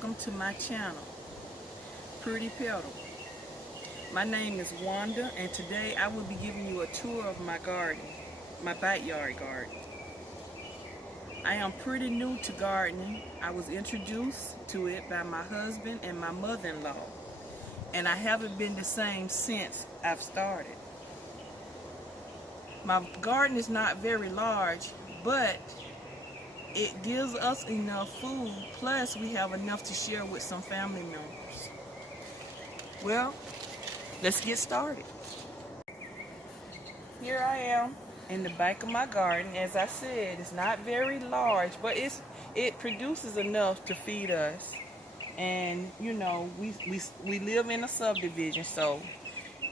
welcome to my channel, Pretty Petal. My name is Wanda, and today I will be giving you a tour of my garden, my backyard garden. I am pretty new to gardening. I was introduced to it by my husband and my mother-in-law, and I haven't been the same since I've started. My garden is not very large, but it gives us enough food, plus we have enough to share with some family members. Well, let's get started. Here I am in the back of my garden. As I said, it's not very large, but it produces enough to feed us. And you know, we live in a subdivision, so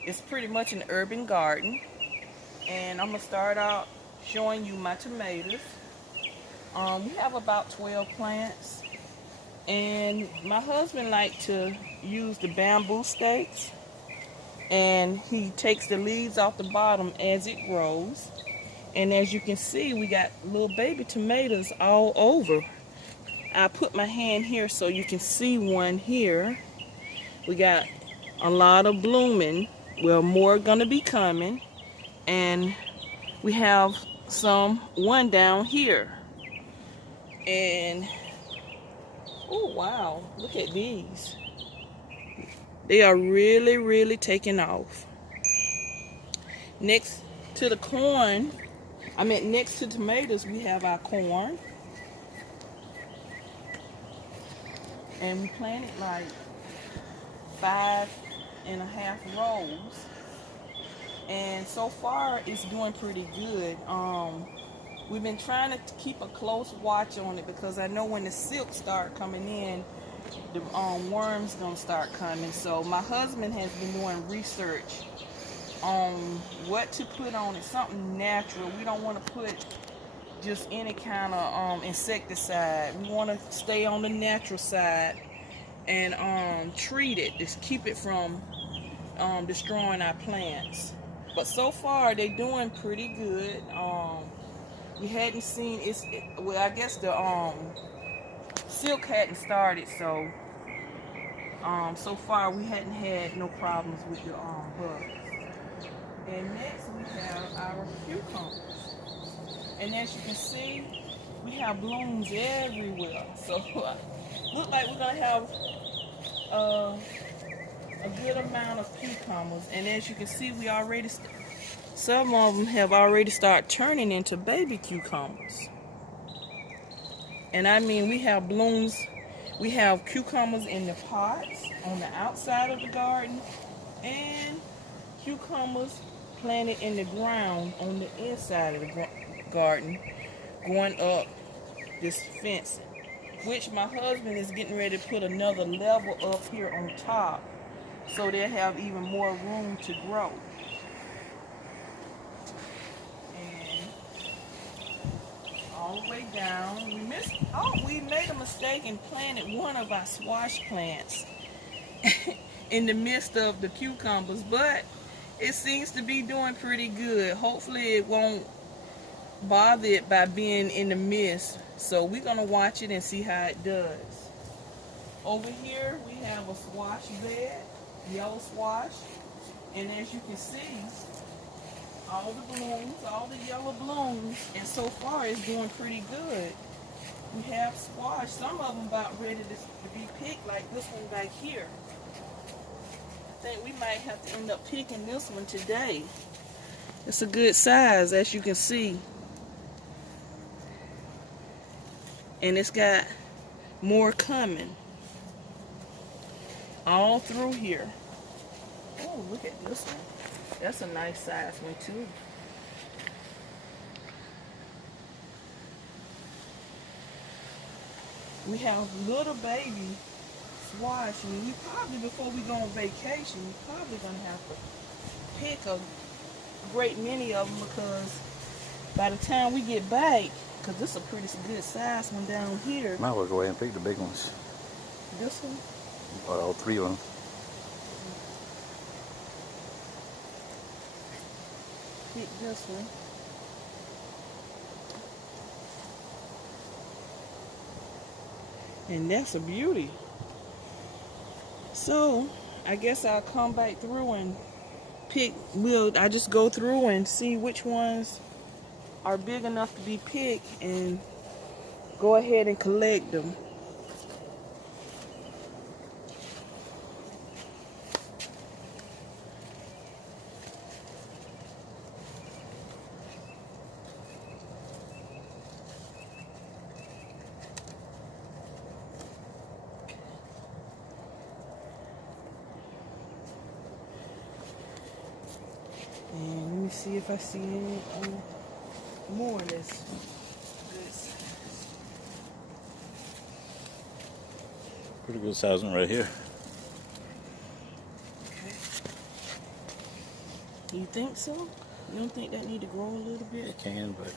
it's pretty much an urban garden. And I'm gonna start out showing you my tomatoes. We have about 12 plants, and my husband likes to use the bamboo stakes, and he takes the leaves off the bottom as it grows. And as you can see, we got little baby tomatoes all over. I put my hand here so you can see one here. We got a lot of blooming. Well, more gonna be coming, and we have one down here. And oh wow, look at these. They are really taking off. Next to the corn, next to tomatoes, we have our corn. And we planted like 5.5 rows. And so far it's doing pretty good. We've been trying to keep a close watch on it, because I know when the silk start coming in, the worms gonna start coming. So my husband has been doing research on what to put on it, something natural. We don't want to put just any kind of insecticide. We want to stay on the natural side and treat it, just keep it from destroying our plants. But so far they're doing pretty good. We hadn't seen well, I guess the silk hadn't started, so so far we hadn't had no problems with the bugs. And next we have our cucumbers, and as you can see, we have blooms everywhere. So look like we're gonna have a good amount of cucumbers. And as you can see, we already some of them have already started turning into baby cucumbers. And I mean, we have blooms. We have cucumbers in the pots on the outside of the garden, and cucumbers planted in the ground on the inside of the garden, going up this fence, which my husband is getting ready to put another level up here on top, so they'll have even more room to grow. All the way down, we made a mistake and planted one of our squash plants in the midst of the cucumbers, but it seems to be doing pretty good. Hopefully it won't bother it by being in the midst, so we're gonna watch it and see how it does. Over here we have a squash bed, yellow squash, and as you can see, all the blooms, all the yellow blooms, and so far it's doing pretty good. We have squash, some of them about ready to be picked, like this one back here. I think we might have to end up picking this one today. It's a good size, as you can see. And it's got more coming all through here. Oh, look at this one. That's a nice size one too. We have little baby squash, and we probably, before we go on vacation, we're probably gonna have to pick a great many of them, because by the time we get back, because this is a pretty good size one down here. Might well go ahead and pick the big ones. This one? All three of them. Pick this one. And that's a beauty. So I guess I'll come back through and pick. I just go through and see which ones are big enough to be picked and go ahead and collect them. And let me see if I see any more of this good size. Pretty good size one right here. Okay. You think so? You don't think that need to grow a little bit? It can, but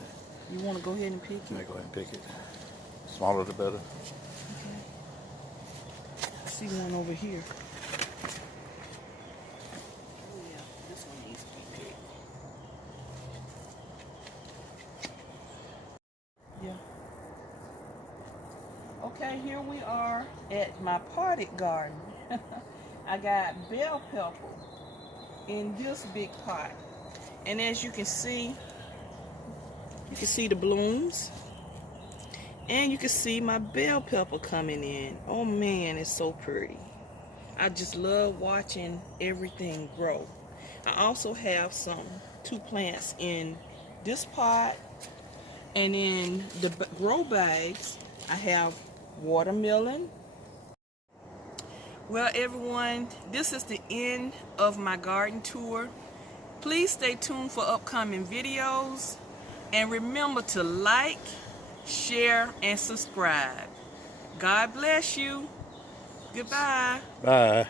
You want to go ahead and pick I it? go ahead and pick it. Smaller the better. Okay. I see one over here. Oh yeah, this one needs to be picked. Yeah. Okay, here we are at my potted garden. I got bell pepper in this big pot. And as you can see the blooms. And you can see my bell pepper coming in. Oh man, it's so pretty. I just love watching everything grow. I also have two plants in this pot, and in the grow bags I have watermelon. Well everyone, this is the end of my garden tour. Please stay tuned for upcoming videos, and remember to like, share, and subscribe. God bless you. Goodbye. Bye.